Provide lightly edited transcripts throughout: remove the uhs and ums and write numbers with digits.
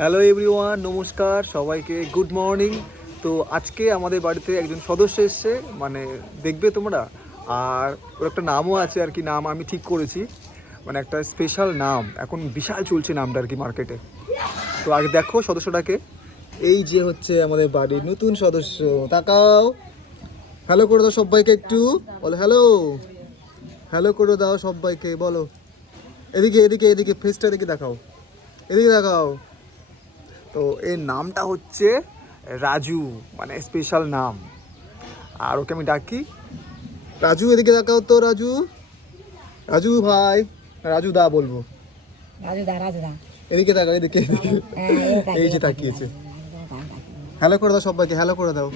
Hello everyone, নমস্কার সবাইকে, good morning. তো আজকে আমাদের বাড়িতে একজন সদস্য এসছে, মানে দেখবে তোমরা। আর ওর একটা নামও আছে আর কি, নাম আমি ঠিক করেছি, মানে একটা স্পেশাল নাম, এখন বিশাল চলছে নামটা আর কি মার্কেটে। তো আগে দেখো সদস্যটাকে, এই যে হচ্ছে আমাদের বাড়ির নতুন সদস্য। তাকাও, হ্যালো করে দাও সবাইকে, একটু বলো হ্যালো, হ্যালো করে দাও সবাইকে, বলো এদিকে এদিকে এদিকে, ফেসটা এদিকে দেখাও, এদিকে দেখাও। তো এর নামটা হচ্ছে রাজু, মানে স্পেশাল নাম। আর ওকে আমি ডাকি রাজু। এদিকে দেখাও তো রাজু, রাজু ভাই, রাজু দা বলবো। রাজুদা এদিকে তাকাও, এদিকে এদিকে, এই যে তাকিয়েছে। হ্যালো করে দাও সবাইকে, হ্যালো করে দাও।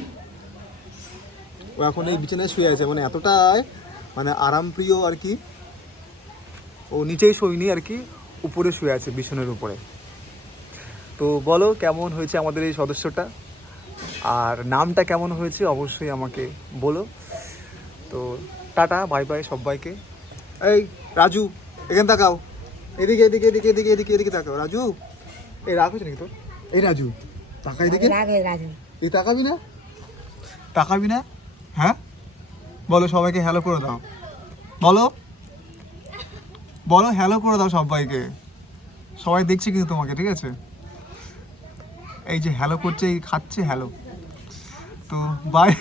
ও এখন এই বিছানায় শুয়ে আছে, মানে এতটাই মানে আরামপ্রিয় আর কি। ও নিচেই শোয়নি আর কি, উপরে শুয়ে আছে বিছানার উপরে। তো বলো কেমন হয়েছে আমাদের এই সদস্যটা, আর নামটা কেমন হয়েছে অবশ্যই আমাকে বলো। তো টাটা, বাই বাই সবাইকে। এই রাজু, এখানে তাকাও, এদিকে এদিকে এদিকে এদিকে এদিকে এদিকে তাকাও রাজু। এই রাগ হয়েছে নাকি তোর? এই রাজু তাকা এদিকে, রাজু এই তাকাবি না, তাকাবি না? হ্যাঁ বলো, সবাইকে হ্যালো করে দাও, বলো বলো হ্যালো করে দাও সবাইকে। সবাই দেখছে কিন্তু তোমাকে, ঠিক আছে? এই যে হ্যালো করছে, এই খাচ্ছে হ্যালো। তো বাই।